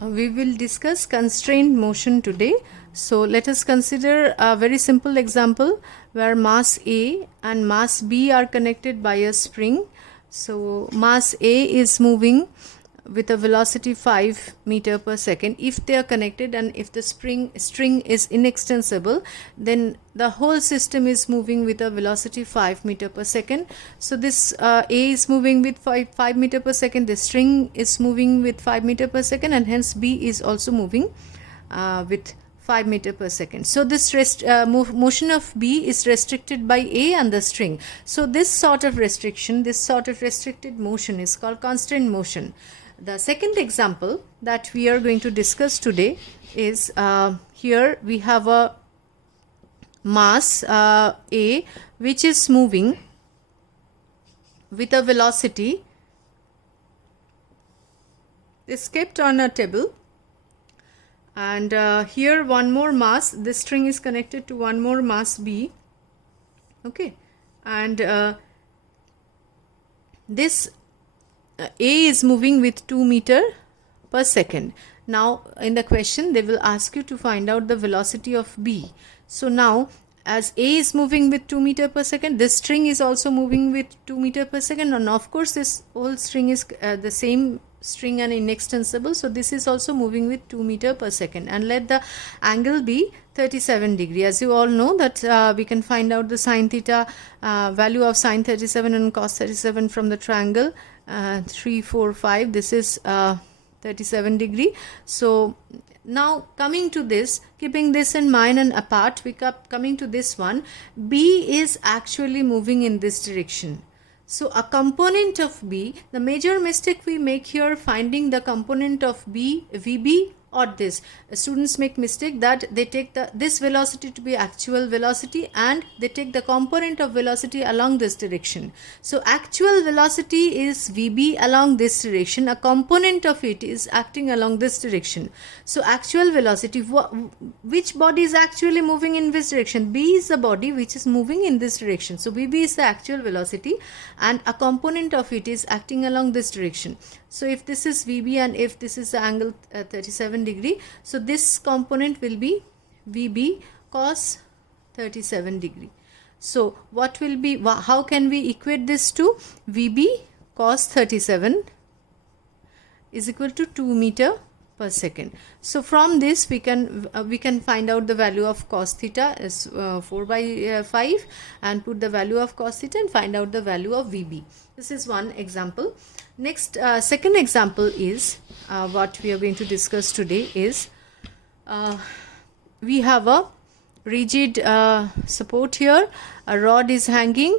We will discuss constraint motion today. So let us consider a very simple example where mass A and mass B are connected by a spring. So mass A is moving with a velocity 5 meter per second. If they are connected and if the string is inextensible, then the whole system is moving with a velocity 5 meter per second. So this A is moving with 5 meter per second, the string is moving with 5 meter per second, and hence B is also moving with 5 meter per second. So this motion of B is restricted by A and the string. So this sort of restriction, this sort of restricted motion is called constraint motion. The second example that we are going to discuss today is here we have a mass A which is moving with a velocity, is kept on a table, and here one more mass, this string is connected to one more mass B, okay, and this A is moving with 2 meter per second. Now in the question they will ask you to find out the velocity of B. So now as A is moving with 2 meter per second, this string is also moving with 2 meter per second, and of course this whole string is the same string and inextensible, so this is also moving with 2 meter per second, and let the angle be 37 degree. As you all know that we can find out the sine theta value of sine 37 and cos 37 from the triangle 3, 4, 5. This is 37 degree. So now coming to this, keeping this in mind and apart, we coming to this one, B is actually moving in this direction. So a component of B, the major mistake we make here, finding the component of B, VB or this. Students make mistake that they take this velocity to be actual velocity and they take the component of velocity along this direction. So actual velocity is VB along this direction, a component of it is acting along this direction. So actual velocity, which body is actually moving in this direction? B is the body which is moving in this direction. So VB is the actual velocity and a component of it is acting along this direction. So if this is VB and if this is the angle 37 degree, so this component will be VB cos 37 degree. So what will be, how can we equate this to? VB cos 37 is equal to 2 meter per second. So from this we can find out the value of cos theta is 4 by 5 and put the value of cos theta and find out the value of VB. This is one example. Next, second example is what we are going to discuss today is we have a rigid support here, a rod is hanging,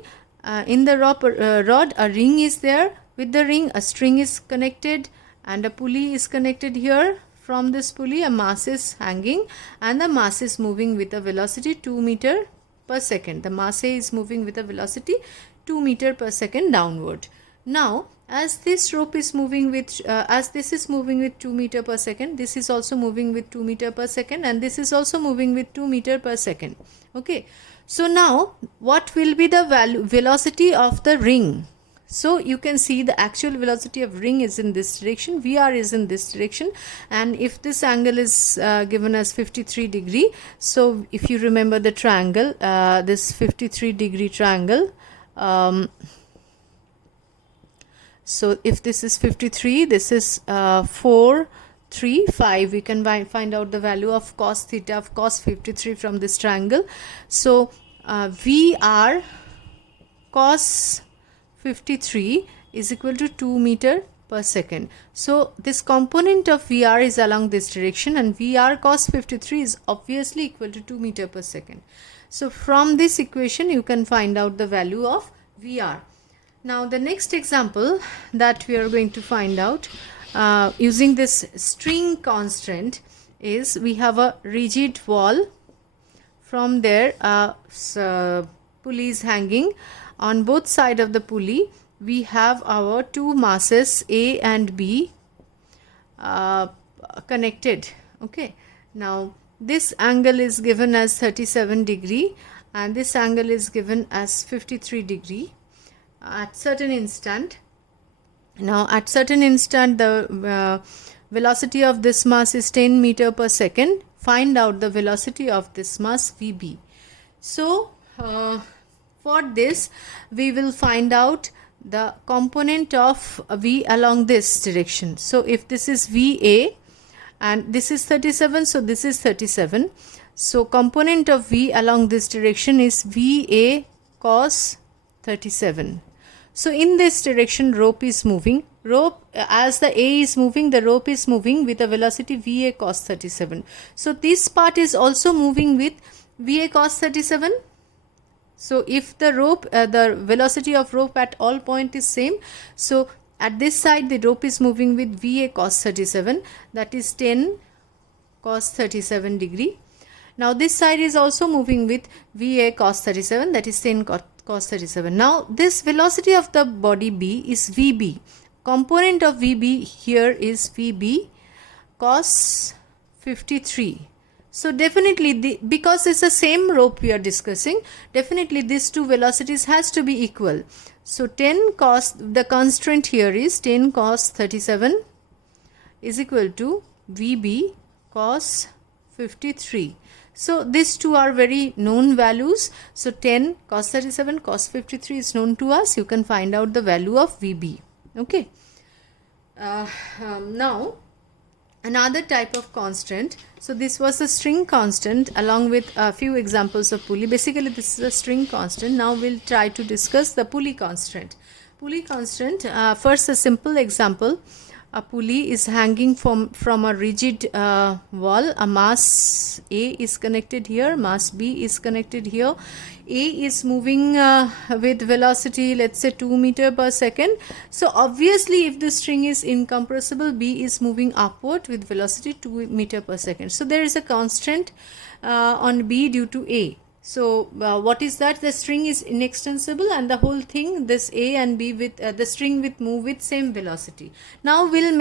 in the rod a ring is there, with the ring a string is connected and a pulley is connected here. From this pulley a mass is hanging and the mass is moving with a velocity 2 meter per second. The mass A is moving with a velocity 2 meter per second downward. Now as this rope is moving with as this is moving with 2 meter per second, this is also moving with 2 meter per second and this is also moving with 2 meter per second. Okay, so now what will be the velocity of the ring? So you can see the actual velocity of ring is in this direction, VR is in this direction, and if this angle is given as 53 degree, so if you remember the triangle, this 53 degree triangle, so if this is 53, this is 4, 3, 5, we can find out the value of cos theta of cos 53 from this triangle. So VR cos 53 is equal to 2 meter per second. So this component of VR is along this direction and VR cos 53 is obviously equal to 2 meter per second. So from this equation you can find out the value of VR. Now the next example that we are going to find out using this string constraint is we have a rigid wall. From there pulley is hanging. On both sides of the pulley we have our two masses A and B connected. Okay, now this angle is given as 37 degree and this angle is given as 53 degree at certain instant. Now at certain instant the velocity of this mass is 10 meter per second. Find out the velocity of this mass VB. So for this we will find out the component of V along this direction. So if this is VA and this is 37, so this is 37. So component of V along this direction is VA cos 37. So in this direction rope is moving. Rope, as the A is moving, the rope is moving with a velocity VA cos 37. So this part is also moving with VA cos 37. So if the rope, the velocity of rope at all point is same, so at this side the rope is moving with VA cos 37, that is 10 cos 37 degree. Now this side is also moving with VA cos 37, that is 10 cos 37. Now this velocity of the body B is VB. Component of VB here is VB cos 53. So definitely because it's the same rope we are discussing, definitely these two velocities has to be equal. So 10 cos, the constraint here is 10 cos 37 is equal to VB cos 53. So these two are very known values. So 10 cos 37 cos 53 is known to us. You can find out the value of VB. Okay. Now another type of constant. So this was the string constant along with a few examples of pulley. Basically this is a string constant. Now we'll try to discuss the pulley constant. Pulley constant, first a simple example. A pulley is hanging from a rigid wall. A mass A is connected here, mass B is connected here. A is moving with velocity, let's say 2 meter per second. So obviously if the string is incompressible, B is moving upward with velocity 2 meter per second. So there is a constraint on B due to A. So what is that? The string is inextensible and the whole thing, this A and B with the string with move with same velocity. Now we'll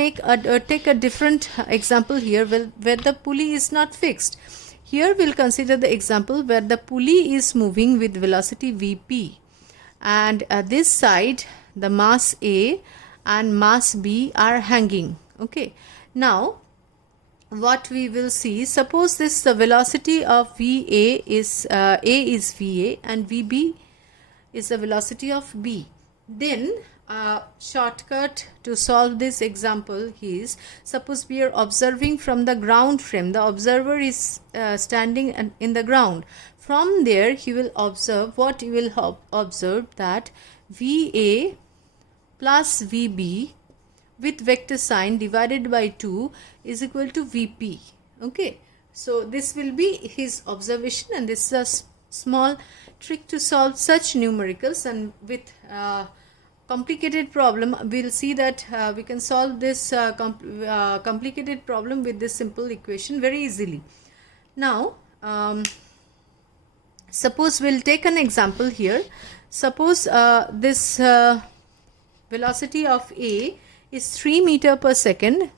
take a different example here where the pulley is not fixed. Here we'll consider the example where the pulley is moving with velocity Vp and this side the mass A and mass B are hanging. Okay. Now what we will see, suppose this the velocity of VA is A is VA and VB is the velocity of B. Then shortcut to solve this example is, suppose we are observing from the ground frame. The observer is standing in the ground. From there he will observe what he will observe, that VA plus VB with vector sign divided by 2 is equal to Vp. Okay, so this will be his observation and this is a small trick to solve such numericals, and with complicated problem we'll see that we can solve this complicated problem with this simple equation very easily. Now suppose we'll take an example here. Suppose this velocity of A is 3 meter per second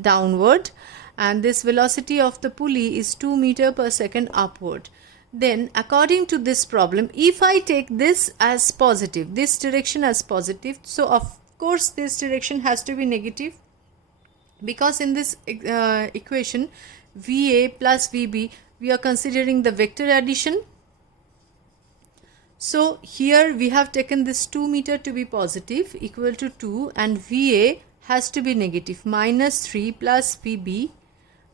downward and this velocity of the pulley is 2 meter per second upward. Then according to this problem, if I take this as positive, this direction as positive, so of course this direction has to be negative, because in this equation VA plus VB we are considering the vector addition. So here we have taken this 2 meter to be positive equal to 2 and VA has to be negative, minus 3 plus VB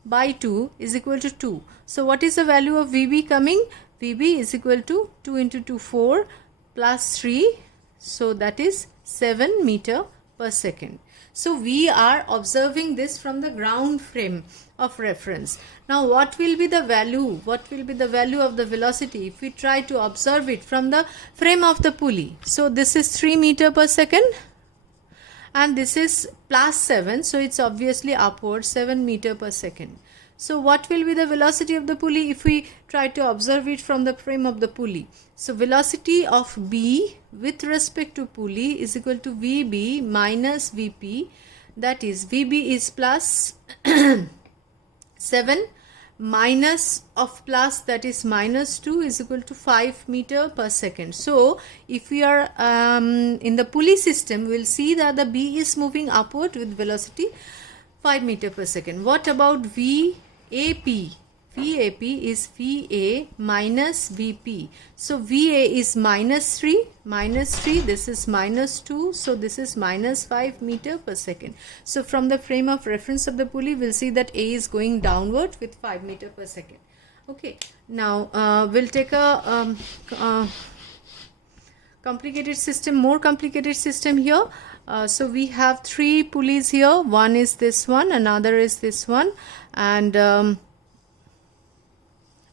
by 2 is equal to 2. So what is the value of VB coming? VB is equal to 2 into 2 4 plus 3, so that is 7 meter per second. So we are observing this from the ground frame of reference. Now what will be the value? What will be the value of the velocity if we try to observe it from the frame of the pulley? So this is 3 meter per second and this is plus 7, so it's obviously upward 7 meter per second. So what will be the velocity of the pulley if we try to observe it from the frame of the pulley? So velocity of B with respect to pulley is equal to VB minus VP, that is VB is plus 7 minus of plus, that is minus 2, is equal to 5 meter per second. So if we are in the pulley system, we will see that the B is moving upward with velocity 5 meter per second. What about VAP? VAP is VA minus VP. So VA is minus 3, this is minus 2, so this is minus 5 meter per second. So from the frame of reference of the pulley, we'll see that A is going downward with 5 meter per second. Okay, now we'll take a complicated system, more complicated system here. So we have 3 pulleys here. One is this one, another is this one, and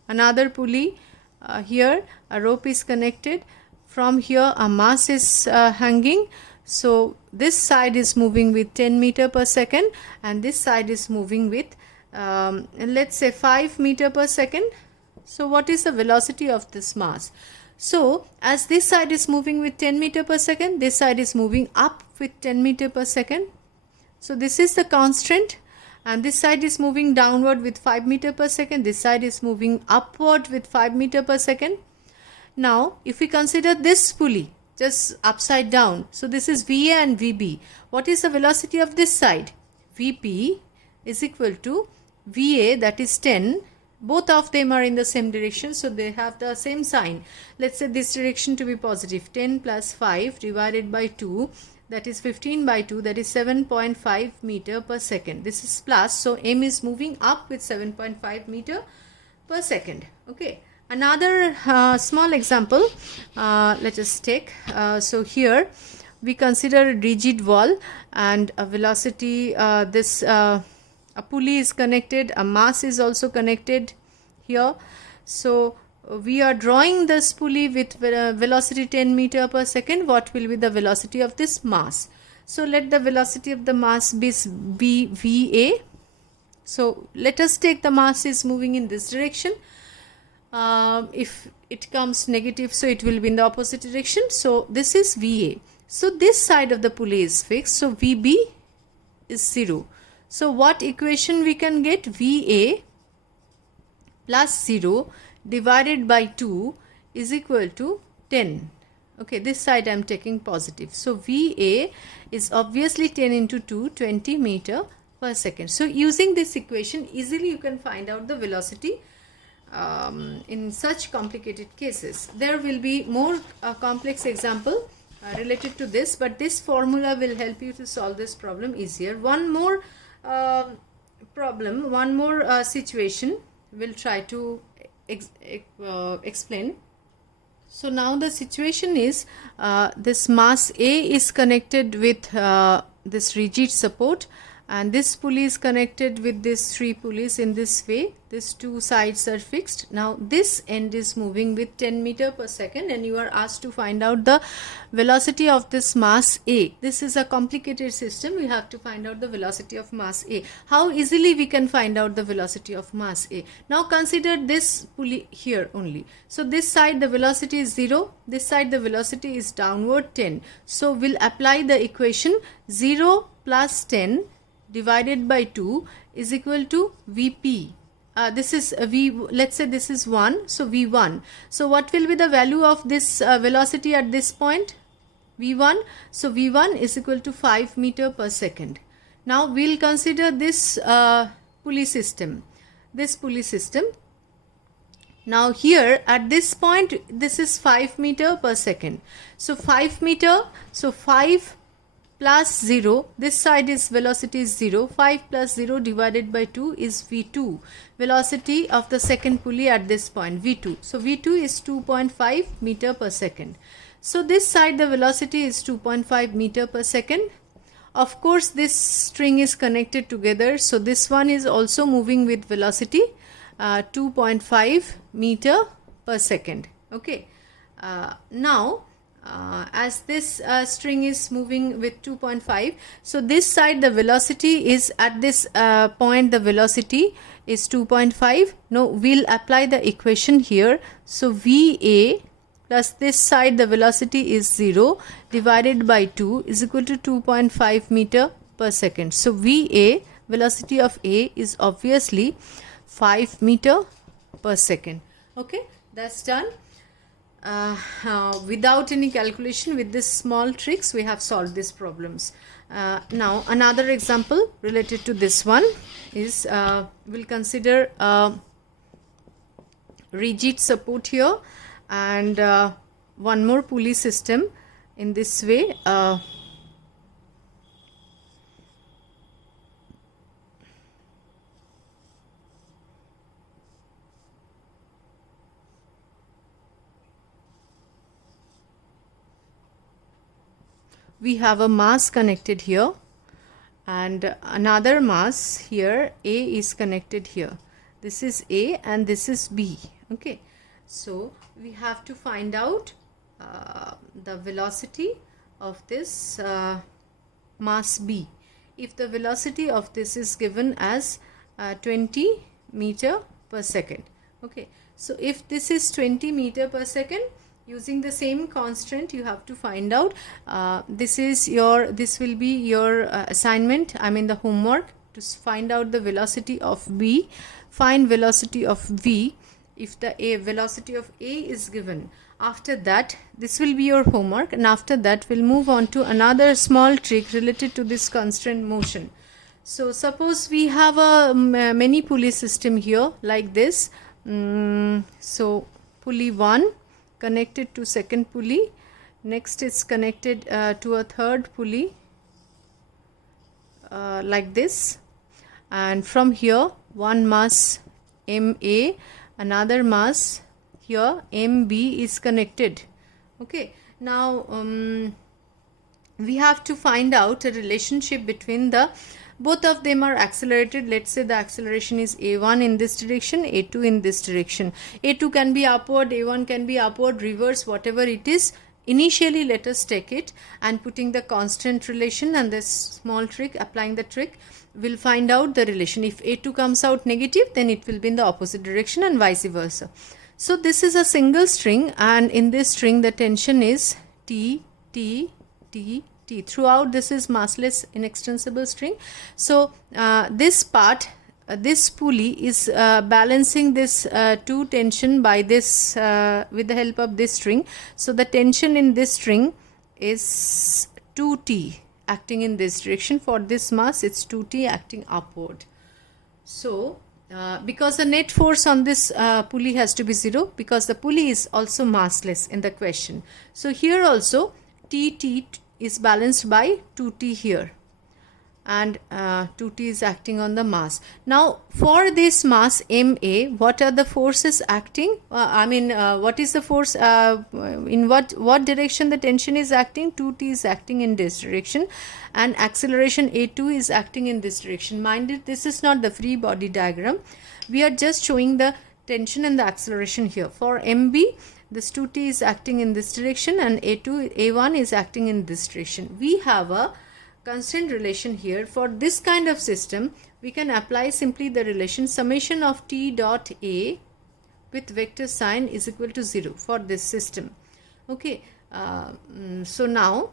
another pulley here. A rope is connected. From here a mass is hanging. So this side is moving with 10 meter per second and this side is moving with let's say 5 meter per second. So what is the velocity of this mass? So as this side is moving with 10 meter per second, this side is moving up with 10 meter per second. So this is the constraint, and this side is moving downward with 5 meter per second, this side is moving upward with 5 meter per second. Now if we consider this pulley just upside down, so this is VA and VB. What is the velocity of this side? VP is equal to VA, that is 10. Both of them are in the same direction, so they have the same sign. Let's say this direction to be positive. 10 plus 5 divided by 2, that is 15 by 2, that is 7.5 meter per second. This is plus, so M is moving up with 7.5 meter per second. Okay, another small example let us take. So here we consider a rigid wall and a velocity, a pulley is connected, a mass is also connected here. So we are drawing this pulley with velocity 10 meter per second. What will be the velocity of this mass? So let the velocity of the mass be VA. So let us take the mass is moving in this direction. If it comes negative, so it will be in the opposite direction. So this is VA. So this side of the pulley is fixed. So VB is 0. So what equation we can get? VA plus 0 divided by 2 is equal to 10. Okay, this side I am taking positive. So VA is obviously 10 into 2, 20 meter per second. So using this equation, easily you can find out the velocity in such complicated cases. There will be more complex example related to this, but this formula will help you to solve this problem easier. One more problem, one more situation we'll try to explain. So now the situation is this mass A is connected with this rigid support, and this pulley is connected with these 3 pulleys in this way. These 2 sides are fixed. Now this end is moving with 10 meter per second and you are asked to find out the velocity of this mass A. This is a complicated system. We have to find out the velocity of mass A. How easily we can find out the velocity of mass A? Now consider this pulley here only. So this side the velocity is 0, this side the velocity is downward 10. So we'll apply the equation 0 plus 10 divided by 2 is equal to VP. This is V, let's say this is 1, so V1. So what will be the value of this velocity at this point? V1. So V1 is equal to 5 meter per second. Now we'll consider this pulley system. This pulley system. Now here at this point, this is 5 meter per second. So 5 meter, so 5 plus 0, this side is velocity is 0, 5 plus 0 divided by 2 is V2, velocity of the second pulley at this point, V2. So V2 is 2.5 meter per second. So this side the velocity is 2.5 meter per second. Of course this string is connected together, so this one is also moving with velocity 2.5 meter per second. Okay, now as this string is moving with 2.5, so this side the velocity is at this point, the velocity is 2.5. Now we'll apply the equation here. So VA plus this side the velocity is 0 divided by 2 is equal to 2.5 meter per second. So VA, velocity of A, is obviously 5 meter per second. Okay, that's done. Without any calculation, with this small tricks we have solved these problems. Now another example related to this one is we'll consider rigid support here, and one more pulley system in this way. We have a mass connected here and another mass here. A is connected here. This is A and this is B. Okay, so we have to find out the velocity of this mass B. If the velocity of this is given as 20 meter per second. Okay, so if this is 20 meter per second, using the same constraint, you have to find out this will be your assignment, I mean the homework, to find out the velocity of B. Find velocity of V if the velocity of A is given. After that, this will be your homework, and after that we'll move on to another small trick related to this constraint motion. So suppose we have a many pulley system here like this. So pulley 1 connected to second pulley, next it's connected to a third pulley like this, and from here one mass MA, another mass here MB is connected. Okay, now we have to find out a relationship between both of them are accelerated. Let's say the acceleration is A1 in this direction, A2 in this direction. A2 can be upward, A1 can be upward, reverse, whatever it is. Initially, let us take it, and putting the constant relation and this small trick, applying the trick, we'll find out the relation. If A2 comes out negative, then it will be in the opposite direction and vice versa. So this is a single string, and in this string the tension is T, T, T, T. Throughout this is massless inextensible string. So this part, this pulley is balancing this 2 tension by this with the help of this string. So the tension in this string is 2T acting in this direction. For this mass it's 2T acting upward. So because the net force on this pulley has to be 0, because the pulley is also massless in the question. So here also TT is balanced by 2T here, and 2T is acting on the mass. Now for this mass MA, what are the forces acting? What is the force, in what direction the tension is acting? 2T is acting in this direction, and acceleration A2 is acting in this direction. Mind it, this is not the free body diagram. We are just showing the tension and the acceleration here. For MB, this 2T is acting in this direction, and A1 is acting in this direction. We have a constant relation here. For this kind of system, we can apply simply the relation summation of T dot A with vector sign is equal to 0 for this system. Okay, so now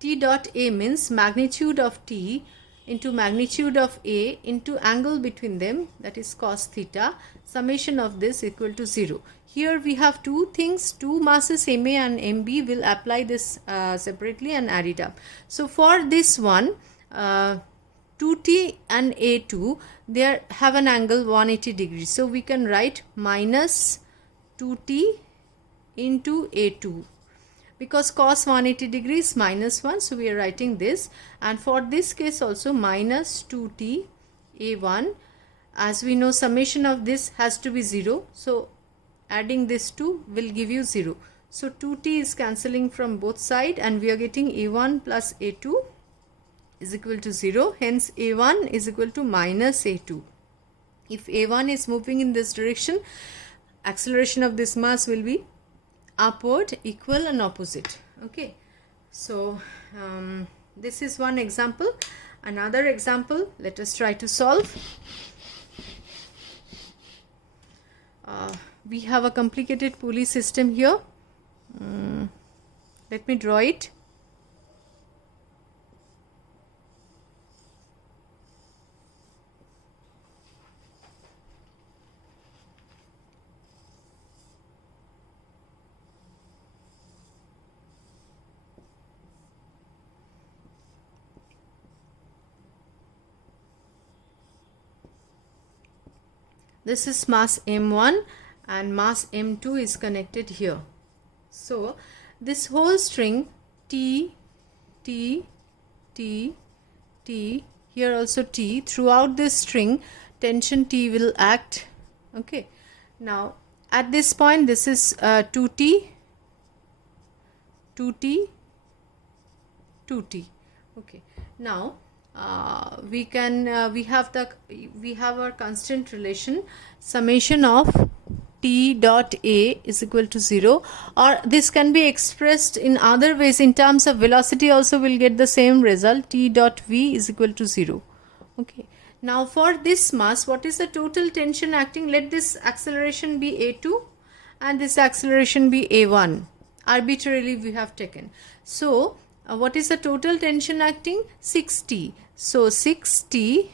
T dot A means magnitude of T into magnitude of A into angle between them, that is cos theta. Summation of this equal to 0. Here we have two things, two masses MA and MB. Will apply this separately and add it up. So for this one, 2T and A2, they have an angle 180 degrees. So we can write minus 2T into A2. Because cos 180 degrees minus 1, so we are writing this. And for this case also minus 2T A1. As we know, summation of this has to be 0. So adding this 2 will give you 0. So 2T is cancelling from both sides, and we are getting A1 plus A2 is equal to 0. Hence A1 is equal to minus A2. If A1 is moving in this direction, acceleration of this mass will be upward, equal and opposite. Okay, so this is one example. Another example, let us try to solve. We have a complicated pulley system here. Let me draw it. this is mass m1 and mass m2 is connected here. So this whole string T, T, T, T, here also T, throughout this string tension T will act. Okay, now at this point this is 2T, 2T, 2T. Okay, now we have our constant relation, summation of T dot A is equal to 0, or this can be expressed in other ways. In terms of velocity also we'll get the same result, T dot V is equal to 0. Okay, now for this mass, what is the total tension acting? Let this acceleration be A2 and this acceleration be A1. Arbitrarily we have taken. So what is the total tension acting? 6T. So 6T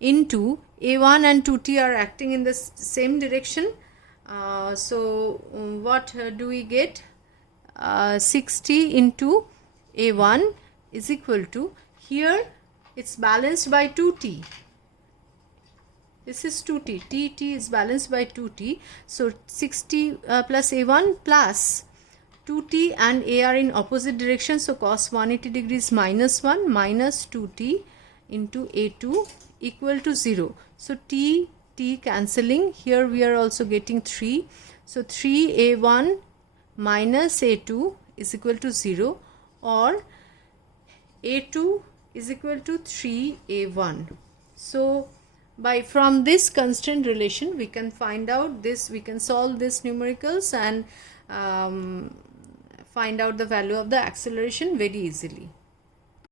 into A1 and 2T are acting in the same direction. So what do we get? 6T into A1 is equal to, here it's balanced by 2T. This is 2T. T is balanced by 2T. So 6T plus A1 plus 2T and A are in opposite direction. So cos 180 degrees minus 1 minus 2T into A2 equal to 0. So T cancelling. Here we are also getting 3. So 3A1 minus A2 is equal to 0, or A2 is equal to 3A1. So from this constant relation we can find out this, we can solve this numericals and find out the value of the acceleration very easily.